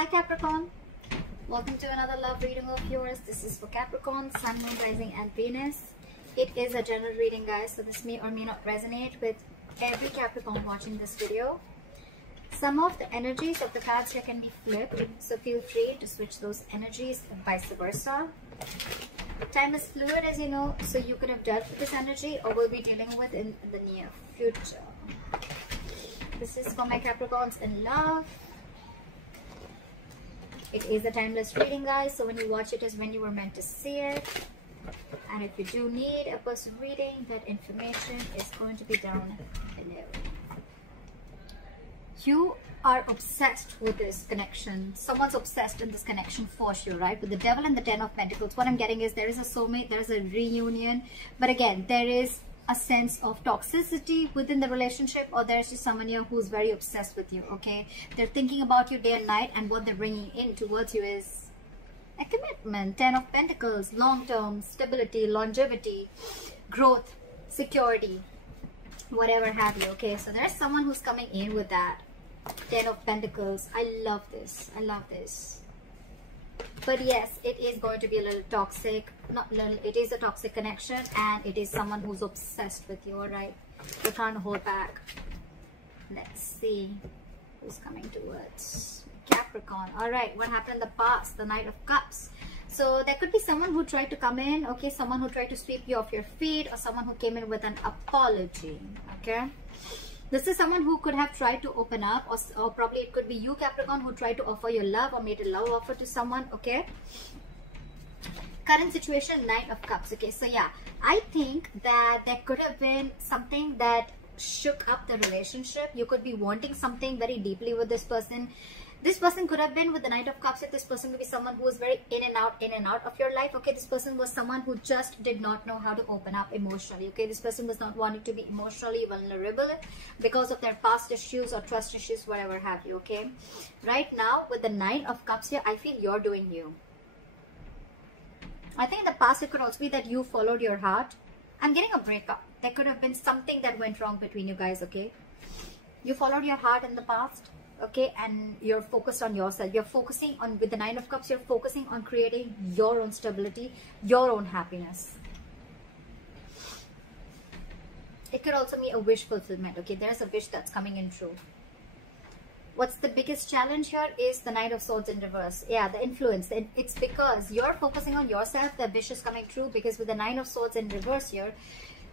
Hi Capricorn, welcome to another love reading of yours. This is for Capricorn, Sun, Moon, Rising and Venus. It is a general reading, guys, so this may or may not resonate with every Capricorn watching this video. Some of the energies of the cards here can be flipped, so feel free to switch those energies and vice versa. Time is fluid, as you know, so you could have dealt with this energy or will be dealing with in the near future. This is for my Capricorns in love. It is a timeless reading, guys, so when you watch it is when you were meant to see it. And if you do need a person reading, that information is going to be down below. You are obsessed with this connection. Someone's obsessed in this connection for sure, right? With the Devil and the Ten of Pentacles, what I'm getting is there is a soulmate, there is a reunion, but again, there is a sense of toxicity within the relationship, or there's just someone here who's very obsessed with you, okay? They're thinking about you day and night, and what they're bringing in towards you is a commitment. 10 of Pentacles, long-term stability, longevity, growth, security, whatever have you, okay? So there's someone who's coming in with that 10 of Pentacles. I love this. I love this. But yes, it is going to be a little toxic. Not little, it is a toxic connection, and it is someone who's obsessed with you, alright? You're trying to hold back. Let's see who's coming towards Capricorn. Alright, what happened in the past? The Knight of Cups. So there could be someone who tried to come in, okay? Someone who tried to sweep you off your feet, or someone who came in with an apology, okay? This is someone who could have tried to open up, or probably it could be you, Capricorn, who tried to offer your love or made a love offer to someone, okay? Current situation, Knight of Cups, okay? So yeah, I think that there could have been something that shook up the relationship. You could be wanting something very deeply with this person. This person could have been with the Knight of Cups. If this person could be someone who was very in and out of your life, okay? This person was someone who just did not know how to open up emotionally, okay? This person was not wanting to be emotionally vulnerable because of their past issues or trust issues, whatever have you, okay? Right now, with the Nine of Cups here, I feel you're doing you. I think in the past, it could also be that you followed your heart. I'm getting a breakup. There could have been something that went wrong between you guys, okay? You followed your heart in the past, okay, and you're focused on yourself. You're focusing on, with the Nine of Cups, you're focusing on creating your own stability, your own happiness. It could also be a wish fulfillment, okay? There's a wish that's coming in true. What's the biggest challenge here is the Knight of Swords in reverse. Yeah, the influence. It's because you're focusing on yourself, the wish is coming true, because with the Nine of Swords in reverse here,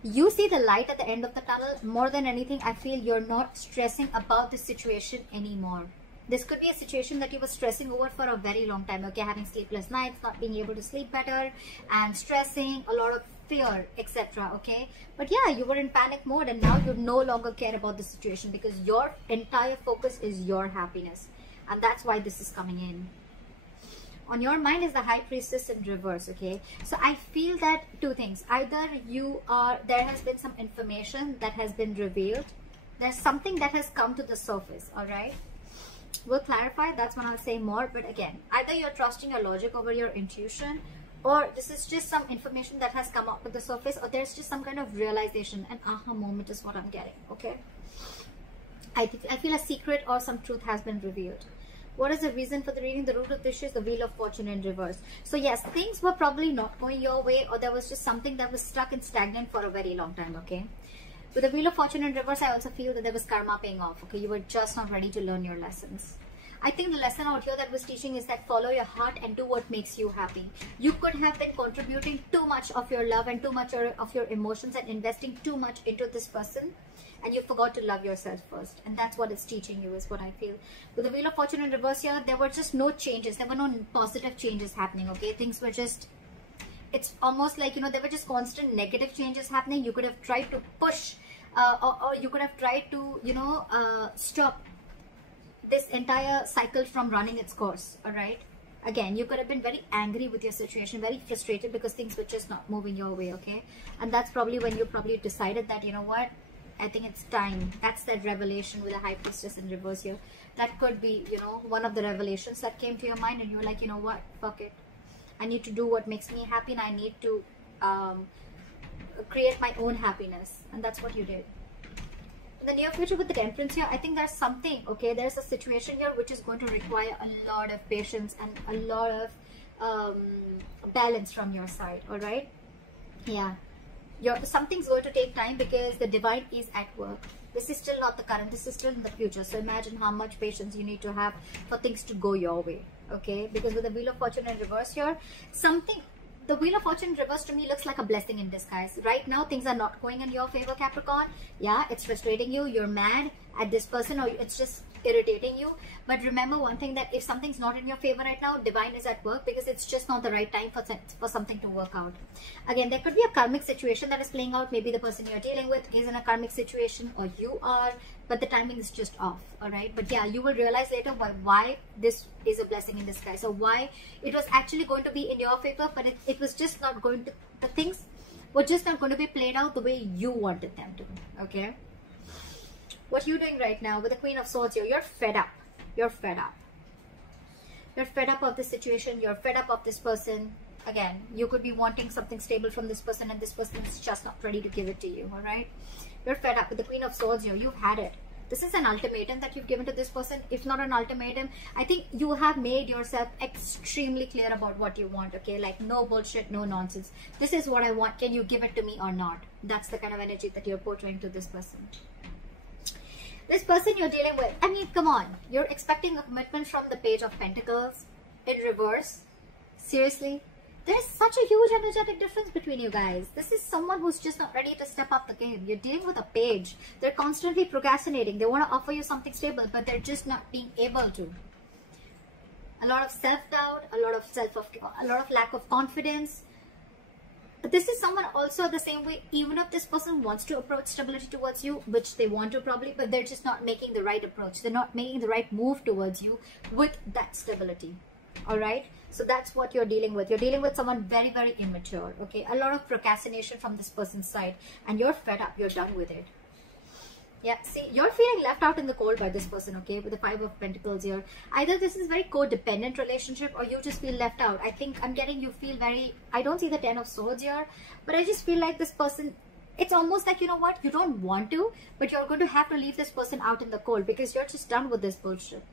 you see the light at the end of the tunnel. More than anything, I feel you're not stressing about the situation anymore. This could be a situation that you were stressing over for a very long time, okay? Having sleepless nights, not being able to sleep better, and stressing, a lot of fear, etc., okay? But yeah, you were in panic mode, and now you no longer care about the situation because your entire focus is your happiness. And that's why this is coming in. On your mind is the High Priestess in reverse, okay? So I feel that two things. Either there has been some information that has been revealed. There's something that has come to the surface, all right? We'll clarify. That's when I'll say more. But again, either you're trusting your logic over your intuition, or this is just some information that has come up with the surface, or there's just some kind of realization. An aha moment is what I'm getting, okay? I feel a secret or some truth has been revealed. What is the reason for the reading? The root of the issue is the Wheel of Fortune in reverse. So yes, things were probably not going your way, or there was just something that was stuck and stagnant for a very long time, okay? With the Wheel of Fortune in reverse, I also feel that there was karma paying off, okay? You were just not ready to learn your lessons. I think the lesson out here that was teaching is that follow your heart and do what makes you happy. You could have been contributing too much of your love and too much of your emotions and investing too much into this person, and you forgot to love yourself first. And that's what it's teaching you, is what I feel. With the Wheel of Fortune in reverse here, there were just no changes. There were no positive changes happening, okay? Things were just, it's almost like, you know, there were just constant negative changes happening. You could have tried to push, or you could have tried to, you know, stop this entire cycle from running its course, all right? Again, you could have been very angry with your situation, very frustrated because things were just not moving your way, okay? And that's probably when you probably decided that, you know what, I think it's time. That's that revelation with the High Priestess in reverse here. That could be, you know, one of the revelations that came to your mind, and you're like, you know what, fuck it. I need to do what makes me happy, and I need to create my own happiness. And that's what you did. In the near future with the Temperance here, I think there's something, okay, there's a situation here which is going to require a lot of patience and a lot of balance from your side. All right, yeah, something's going to take time because the divine is at work. This is still not the current, this is still in the future. So imagine how much patience you need to have for things to go your way. Okay, because with the Wheel of Fortune in reverse here, the Wheel of Fortune in reverse to me looks like a blessing in disguise. Right now, things are not going in your favor, Capricorn. Yeah, it's frustrating you. You're mad at this person, or it's just irritating you. But remember one thing, that if something's not in your favor right now, divine is at work, because it's just not the right time for something to work out. Again, there could be a karmic situation that is playing out. Maybe the person you're dealing with is in a karmic situation, or you are, but the timing is just off. All right, but yeah, you will realize later why this is a blessing in disguise, or why it was actually going to be in your favor, but it was just not going to, the things were just not going to be played out the way you wanted them to. Okay, what you're doing right now with the Queen of Swords here, you're fed up. You're fed up. You're fed up of this situation. You're fed up of this person. Again, you could be wanting something stable from this person, and this person is just not ready to give it to you. All right, you're fed up with the Queen of Swords here. You've had it. This is an ultimatum that you've given to this person. If not an ultimatum, I think you have made yourself extremely clear about what you want. Okay, like no bullshit, no nonsense. This is what I want. Can you give it to me or not? That's the kind of energy that you're portraying to this person. This person you're dealing with, I mean, come on. You're expecting a commitment from the Page of Pentacles in reverse. Seriously? There's such a huge energetic difference between you guys. This is someone who's just not ready to step up the game. You're dealing with a page. They're constantly procrastinating. They want to offer you something stable, but they're just not being able to. A lot of self-doubt, a lot of lack of confidence. But this is someone also the same way, even if this person wants to approach stability towards you, which they want to probably, but they're just not making the right approach. They're not making the right move towards you with that stability. All right, so that's what you're dealing with. You're dealing with someone very, very immature. Okay, a lot of procrastination from this person's side, and you're fed up. You're done with it. Yeah, see, you're feeling left out in the cold by this person. Okay, with the Five of Pentacles here, either this is very codependent relationship, or you just feel left out. I think I'm getting you feel very, I don't see the Ten of Swords here, but I just feel like this person, it's almost like, you know what, you don't want to, but you're going to have to leave this person out in the cold because you're just done with this bullshit.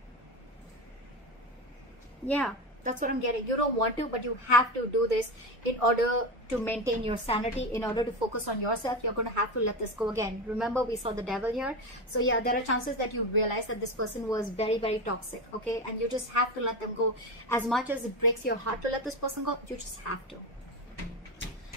Yeah, that's what I'm getting. You don't want to, but you have to do this in order to maintain your sanity, in order to focus on yourself. You're going to have to let this go. Again, remember we saw the Devil here. So yeah, there are chances that you realize that this person was very, very toxic. Okay, and you just have to let them go. As much as it breaks your heart to let this person go, you just have to.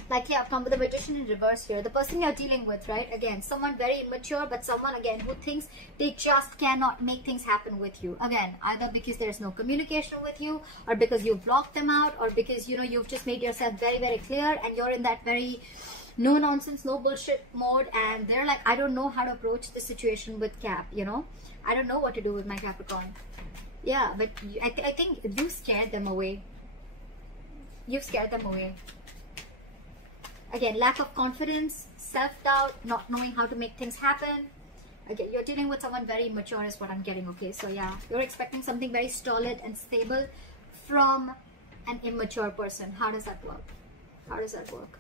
Like, yeah, come with the Magician in reverse here. The person you're dealing with, right? Again, someone very immature, but someone, again, who thinks they just cannot make things happen with you. Again, either because there's no communication with you, or because you've blocked them out, or because, you know, you've just made yourself very, very clear, and you're in that very no nonsense, no bullshit mode, and they're like, I don't know how to approach this situation with Cap, you know? I don't know what to do with my Capricorn. Yeah, but I think you scared them away. You've scared them away. Again, lack of confidence, self-doubt, not knowing how to make things happen. Again, you're dealing with someone very immature is what I'm getting, okay? So yeah, you're expecting something very solid and stable from an immature person. How does that work? How does that work?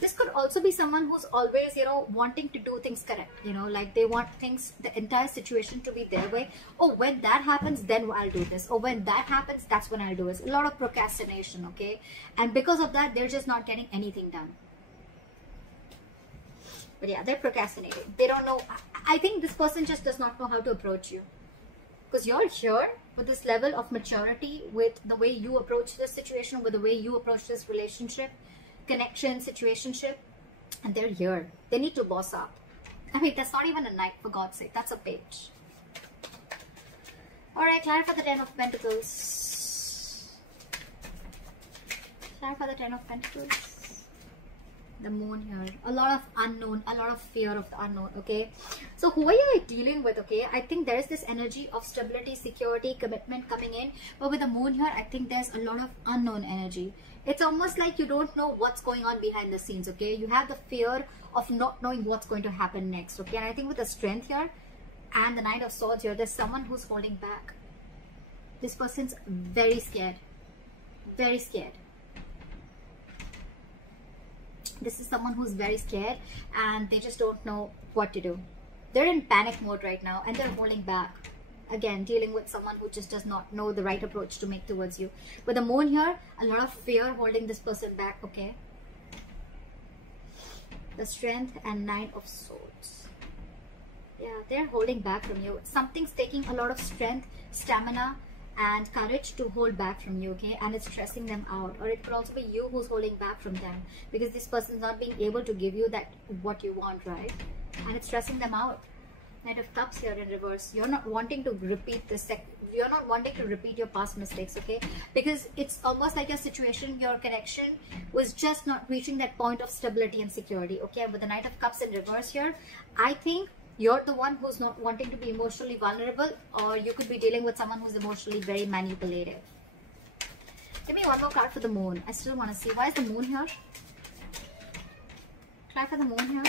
This could also be someone who's always, you know, wanting to do things correct. You know, like they want things, the entire situation to be their way. Oh, when that happens, then I'll do this. Or when that happens, that's when I'll do this. A lot of procrastination, okay? And because of that, they're just not getting anything done. But yeah, they're procrastinating. They don't know. I think this person just does not know how to approach you. Because you're here with this level of maturity, with the way you approach this situation, with the way you approach this relationship, connection, situationship, and they're here. They need to boss up. I mean, that's not even a knight, for God's sake. That's a page. Alright, clarify the Ten of Pentacles. Clarify the Ten of Pentacles. The Moon here. A lot of unknown, a lot of fear of the unknown, okay? So who are you dealing with, okay? I think there's this energy of stability, security, commitment coming in. But with the Moon here, I think there's a lot of unknown energy. It's almost like you don't know what's going on behind the scenes, okay? You have the fear of not knowing what's going to happen next, okay? And I think with the Strength here and the Knight of Swords here, there's someone who's holding back. This person's very scared. Very scared. This is someone who's very scared and they just don't know what to do. They're in panic mode right now and they're holding back. Again, dealing with someone who just does not know the right approach to make towards you. With the moon here, a lot of fear holding this person back, okay? The strength and 9 of swords. Yeah, they're holding back from you. Something's taking a lot of strength, stamina, and courage to hold back from you, okay? And it's stressing them out. Or it could also be you who's holding back from them, because this person's not being able to give you that what you want, right? And it's stressing them out. Knight of Cups here in reverse. You're not wanting to repeat this. You're not wanting to repeat your past mistakes, okay? Because it's almost like your situation, your connection was just not reaching that point of stability and security, okay? With the Knight of Cups in reverse here, I think you're the one who's not wanting to be emotionally vulnerable, or you could be dealing with someone who's emotionally very manipulative. Give me one more card for the moon. I still want to see. Why is the moon here? Try for the moon here.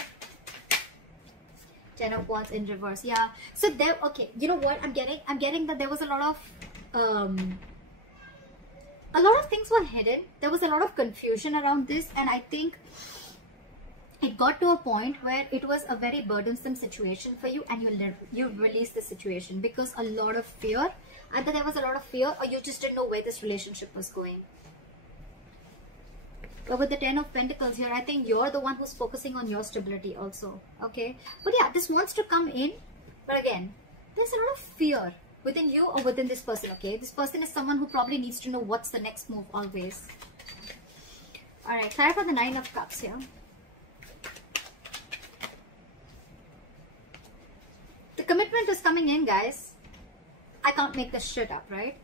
10 of Wands in reverse. Yeah. So there, okay. You know what I'm getting? I'm getting that there was a lot of things were hidden. There was a lot of confusion around this, and I think it got to a point where it was a very burdensome situation for you, and you released the situation because a lot of fear. Either there was a lot of fear, or you just didn't know where this relationship was going. But with the 10 of Pentacles here, I think you're the one who's focusing on your stability also, okay? But yeah, this wants to come in, but again, there's a lot of fear within you or within this person, okay? This person is someone who probably needs to know what's the next move always. Alright, clarify the 9 of Cups here. The commitment is coming in, guys. I can't make this shit up, right?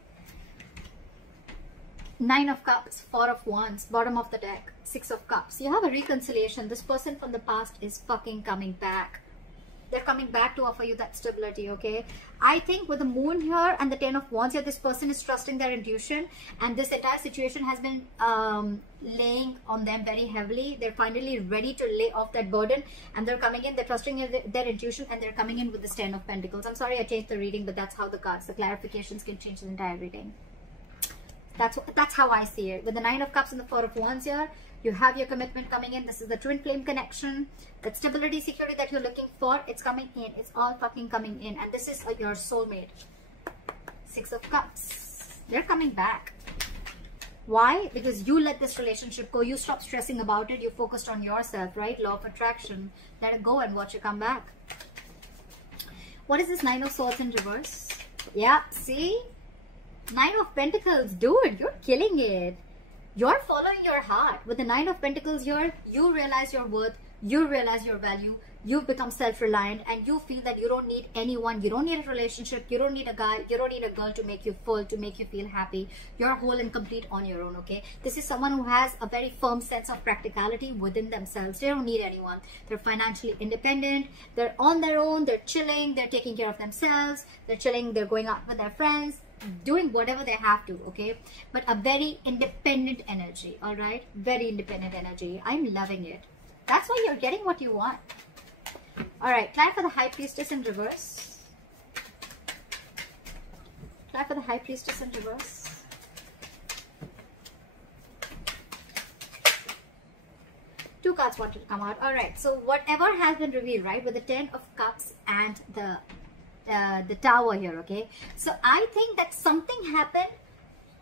9 of Cups, 4 of Wands, bottom of the deck, 6 of Cups. You have a reconciliation. This person from the past is fucking coming back. They're coming back to offer you that stability, okay? I think with the moon here and the 10 of Wands here, this person is trusting their intuition, and this entire situation has been laying on them very heavily. They're finally ready to lay off that burden, and they're coming in, they're trusting their intuition, and they're coming in with this 10 of Pentacles. I'm sorry I changed the reading, but that's how the cards, the clarifications can change the entire reading. That's how I see it. With the 9 of Cups and the 4 of Wands here, you have your commitment coming in. This is the twin flame connection. That stability, security that you're looking for, it's coming in. It's all fucking coming in. And this is your soulmate. 6 of Cups. They're coming back. Why? Because you let this relationship go. You stopped stressing about it. You focused on yourself, right? Law of attraction. Let it go and watch it come back. What is this 9 of Swords in reverse? Yeah, see? 9 of Pentacles. Dude, you're killing it. You're following your heart. With the 9 of Pentacles here, you realize your worth, you realize your value, you've become self-reliant, and you feel that you don't need anyone, you don't need a relationship, you don't need a guy, you don't need a girl to make you full, to make you feel happy. You're whole and complete on your own, okay? This is someone who has a very firm sense of practicality within themselves. They don't need anyone. They're financially independent, they're on their own, they're chilling, they're taking care of themselves, they're chilling, they're going out with their friends, doing whatever they have to, okay? But a very independent energy, all right? Very independent energy. I'm loving it. That's why you're getting what you want. All right, try for the High Priestess in reverse. Try for the High Priestess in reverse. Two cards wanted to come out. All right, so whatever has been revealed, right, with the 10 of Cups and the Tower here, okay? So I think that something happened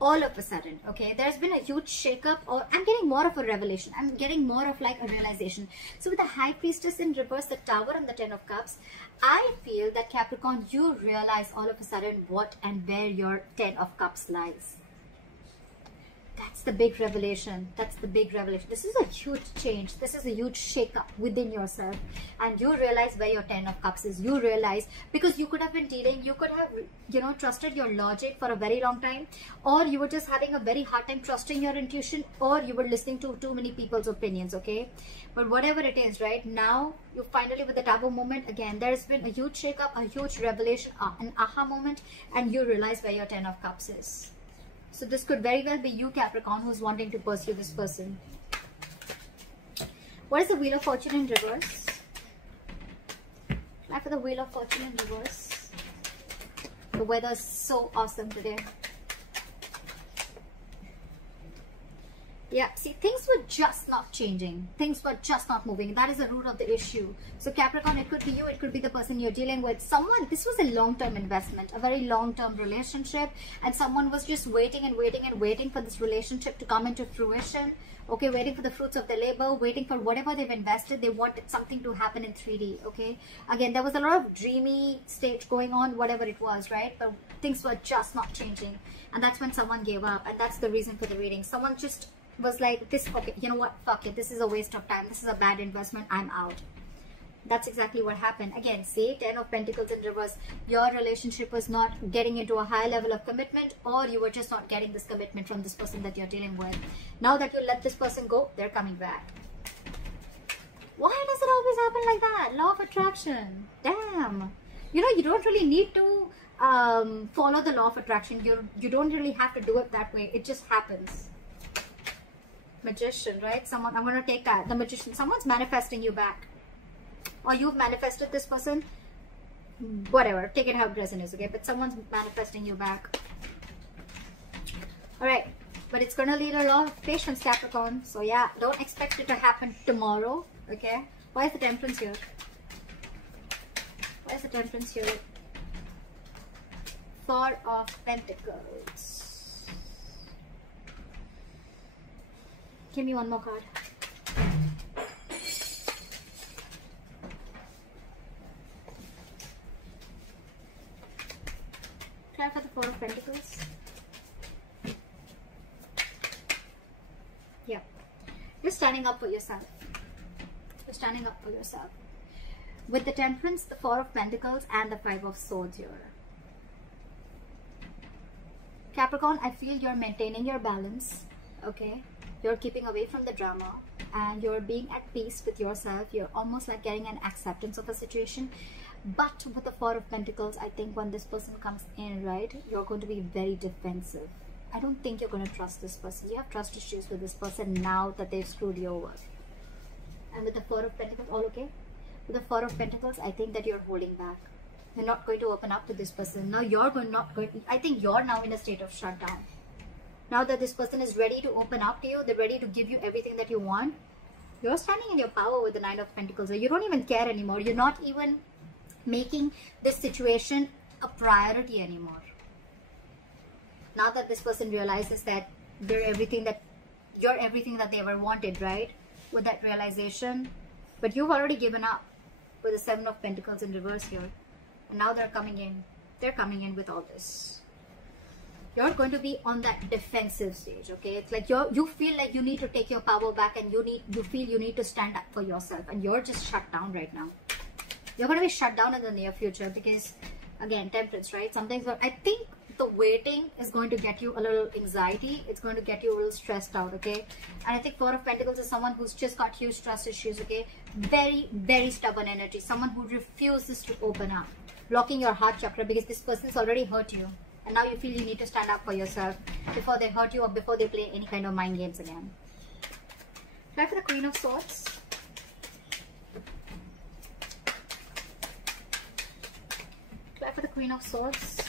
all of a sudden, okay? There's been a huge shakeup, or I'm getting more of a revelation. I'm getting more of like a realization. So with the High Priestess in reverse, the Tower and the 10 of Cups, I feel that Capricorn, you realize all of a sudden what and where your 10 of Cups lies. That's the big revelation. That's the big revelation. This is a huge change. This is a huge shake-up within yourself. And you realize where your 10 of Cups is. You realize, because you could have been dealing, you could have, you know, trusted your logic for a very long time. Or you were just having a very hard time trusting your intuition. Or you were listening to too many people's opinions, okay? But whatever it is, right? Now, you finally, with the Tower moment, again, there's been a huge shake-up, a huge revelation, an aha moment. And you realize where your 10 of Cups is. So this could very well be you, Capricorn, who's wanting to pursue this person. What is the Wheel of Fortune in reverse? Try for the Wheel of Fortune in reverse. The weather is so awesome today. Yeah, see, things were just not changing. Things were just not moving. That is the root of the issue. So Capricorn, it could be you, it could be the person you're dealing with. Someone, this was a long-term investment, a very long-term relationship, and someone was just waiting and waiting and waiting for this relationship to come into fruition. Okay, waiting for the fruits of their labor, waiting for whatever they've invested. They wanted something to happen in 3D, okay? Again, there was a lot of dreamy stage going on, whatever it was, right? But things were just not changing. And that's when someone gave up. And that's the reason for the reading. Someone just was like, this, okay, you know what, fuck it, this is a waste of time, this is a bad investment, I'm out. That's exactly what happened. Again, see, 10 of Pentacles in reverse. Your relationship was not getting into a high level of commitment, or you were just not getting this commitment from this person that you're dealing with. Now that you let this person go, they're coming back. Why does it always happen like that? Law of attraction. Damn. You know, you don't really need to follow the law of attraction. You don't really have to do it that way. It just happens. Magician, right? Someone, I'm going to take that. The Magician. Someone's manifesting you back. Or you've manifested this person. Whatever. Take it how it resonates, okay? But someone's manifesting you back. Alright. But it's going to need a lot of patience, Capricorn. So yeah, don't expect it to happen tomorrow, okay? Why is the Temperance here? Why is the Temperance here? Four of Pentacles. Give me one more card. Try for the Four of Pentacles. Yeah. You're standing up for yourself. You're standing up for yourself. With the Temperance, the Four of Pentacles, and the Five of Swords here. Capricorn, I feel you're maintaining your balance. Okay? You're keeping away from the drama and you're being at peace with yourself. You're almost like getting an acceptance of a situation. But with the Four of Pentacles, I think when this person comes in, right, you're going to be very defensive. I don't think you're going to trust this person. You have trust issues with this person now that they've screwed you over. And with the Four of Pentacles, all okay? With the Four of Pentacles, I think that you're holding back. You're not going to open up to this person. Now I think you're now in a state of shutdown. Now that this person is ready to open up to you, they're ready to give you everything that you want. You're standing in your power with the Nine of Pentacles. You don't even care anymore. You're not even making this situation a priority anymore. Now that this person realizes that you're everything that they ever wanted, right? With that realization. But you've already given up with the Seven of Pentacles in reverse here. And now they're coming in. They're coming in with all this. You're going to be on that defensive stage, okay? It's like you feel like you need to take your power back, and you feel you need to stand up for yourself, and you're just shut down right now. You're going to be shut down in the near future because, again, Temperance, right? I think the waiting is going to get you a little anxiety. It's going to get you a little stressed out, okay? And I think Four of Pentacles is someone who's just got huge trust issues, okay? Very, very stubborn energy. Someone who refuses to open up, blocking your heart chakra because this person's already hurt you. And now you feel you need to stand up for yourself before they hurt you or before they play any kind of mind games again. Try for the Queen of Swords. Try for the Queen of Swords.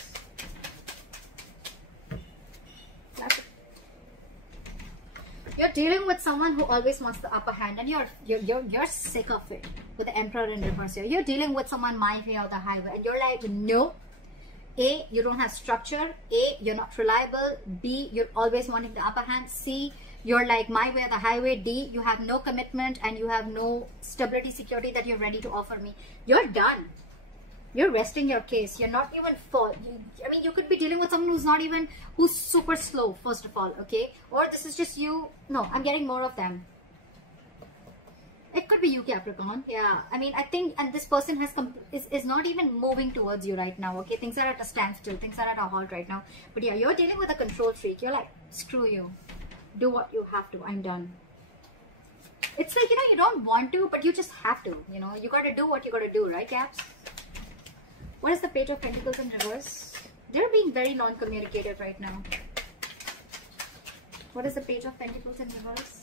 You're dealing with someone who always wants the upper hand, and you're sick of it. With the Emperor in reverse here, you're dealing with someone my way or the highway, and you're like, no. A, you don't have structure. A, you're not reliable. B, you're always wanting the upper hand. C, you're like my way or the highway. D, you have no commitment and you have no stability, security that you're ready to offer me. You're done. You're resting your case. You're not even I mean, you could be dealing with someone who's super slow, first of all, okay? Or this is just you. No, I'm getting more of them. It could be you, Capricorn. Yeah, I mean, I think, and this person is not even moving towards you right now, okay? Things are at a standstill. Things are at a halt right now. But yeah, you're dealing with a control freak. You're like, screw you. Do what you have to. I'm done. It's like, you know, you don't want to, but you just have to. You know, you got to do what you got to do, right, Caps? What is the Page of Pentacles in reverse? They're being very non-communicative right now. What is the Page of Pentacles in reverse?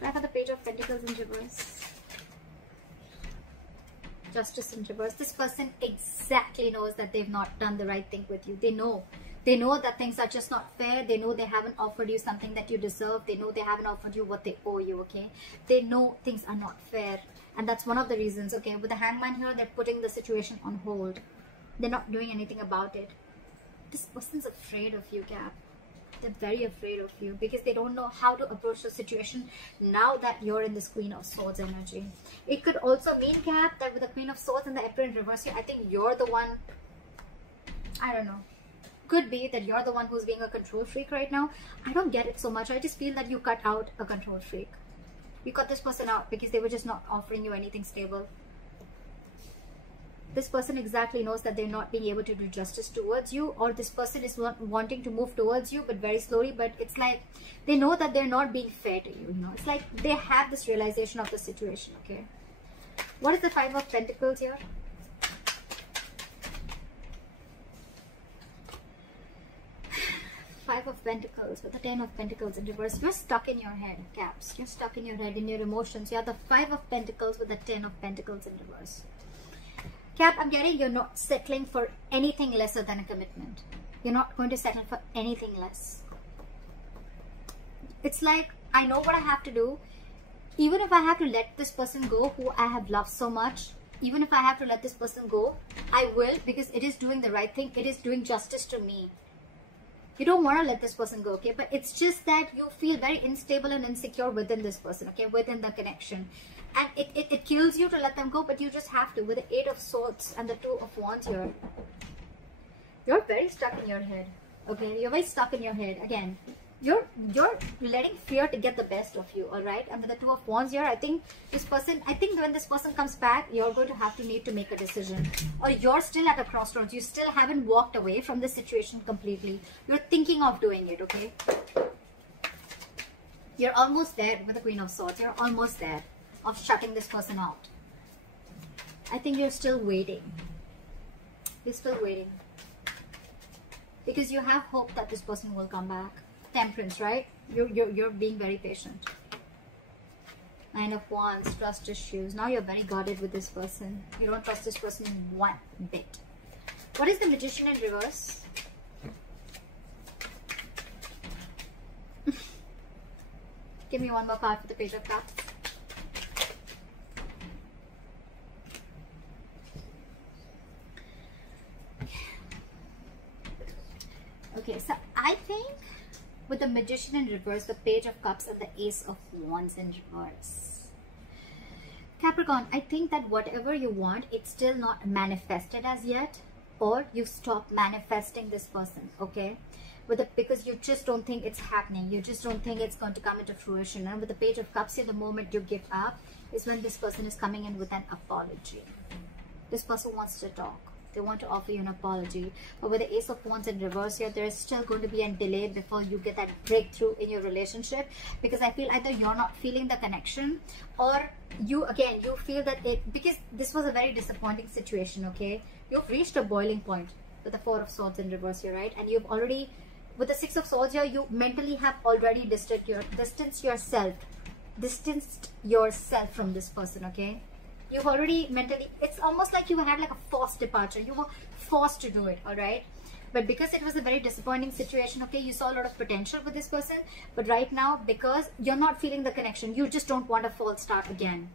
Try for the Page of Pentacles in reverse. Justice in reverse. This person exactly knows that they've not done the right thing with you. They know. They know that things are just not fair. They know they haven't offered you something that you deserve. They know they haven't offered you what they owe you, okay? They know things are not fair. And that's one of the reasons, okay? With the Hangman here, they're putting the situation on hold. They're not doing anything about it. This person's afraid of you, Cap. They're very afraid of you because they don't know how to approach the situation now that you're in this Queen of Swords energy. It could also mean, Cap, that with the Queen of Swords and the Emperor in reverse here, I think you're the one, I don't know. Could be that you're the one who's being a control freak right now. I don't get it so much. I just feel that you cut out a control freak. You cut this person out because they were just not offering you anything stable. This person exactly knows that they're not being able to do justice towards you, or this person is wanting to move towards you but very slowly, but it's like they know that they're not being fair to you, you know. It's like they have this realization of the situation, okay? What is the Five of Pentacles here? Five of Pentacles with the 10 of Pentacles in reverse. You're stuck in your head, Caps. You're stuck in your head, in your emotions. You have the Five of Pentacles with the 10 of Pentacles in reverse. Cap, I'm getting you're not settling for anything lesser than a commitment. You're not going to settle for anything less. It's like, I know what I have to do. Even if I have to let this person go who I have loved so much, even if I have to let this person go, I will, because it is doing the right thing. It is doing justice to me. You don't want to let this person go, okay? But it's just that you feel very unstable and insecure within this person, okay? Within the connection. And it kills you to let them go, but you just have to. With the Eight of Swords and the Two of Wands here. You're very stuck in your head, okay? You're very stuck in your head. Again, you're letting fear to get the best of you, alright? And with the Two of Wands here, I think this person, when this person comes back, you're going to need to make a decision. Or you're still at a crossroads. You still haven't walked away from this situation completely. You're thinking of doing it, okay? You're almost there with the Queen of Swords. You're almost there of shutting this person out. I think you're still waiting. You're still waiting. Because you have hope that this person will come back. Temperance, right? You're being very patient. Nine of Wands, trust issues. Now you're very guarded with this person. You don't trust this person one bit. What is the Magician in reverse? Give me one more card for the Page of Cups. Okay, so I think with the Magician in reverse, the Page of Cups and the Ace of Wands in reverse. Capricorn, I think that whatever you want, it's still not manifested as yet, or you stop manifesting this person, okay? Because you just don't think it's happening. You just don't think it's going to come into fruition. And with the Page of Cups here, the moment you give up is when this person is coming in with an apology. This person wants to talk. They want to offer you an apology. But with the Ace of Wands in reverse here, there is still going to be a delay before you get that breakthrough in your relationship. Because I feel either you're not feeling the connection, or you feel that because this was a very disappointing situation, okay? You've reached a boiling point with the Four of Swords in reverse here, right? And you've already, with the Six of Swords here, you mentally have already distanced yourself from this person, okay? You've already mentally, it's almost like you had like a forced departure. You were forced to do it, all right? But because it was a very disappointing situation, okay, you saw a lot of potential with this person. But right now, because you're not feeling the connection, you just don't want a false start again.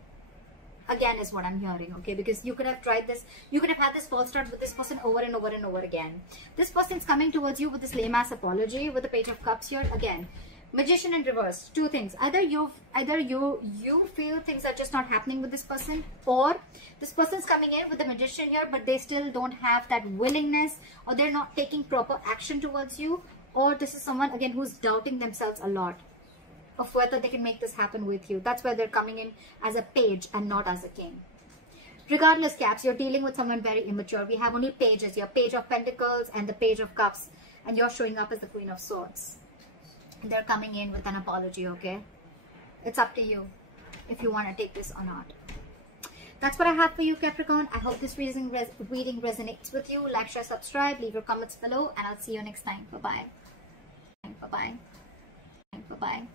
Again is what I'm hearing, okay? Because you could have tried this, you could have had this false start with this person over and over and over again. This person's coming towards you with this lame-ass apology with the Page of Cups here. Again, Magician in reverse. Two things. Either you feel things are just not happening with this person, or this person's coming in with the Magician here, but they still don't have that willingness, or they're not taking proper action towards you, or this is someone again who's doubting themselves a lot of whether they can make this happen with you. That's why they're coming in as a page and not as a king. Regardless, Caps, you're dealing with someone very immature. We have only pages here, Page of Pentacles and the Page of Cups, and you're showing up as the Queen of Swords. They're coming in with an apology, okay? It's up to you if you want to take this or not. That's what I have for you, Capricorn. I hope this reading resonates with you. Like, share, subscribe, leave your comments below, and I'll see you next time. Bye-bye. Bye-bye. Bye-bye.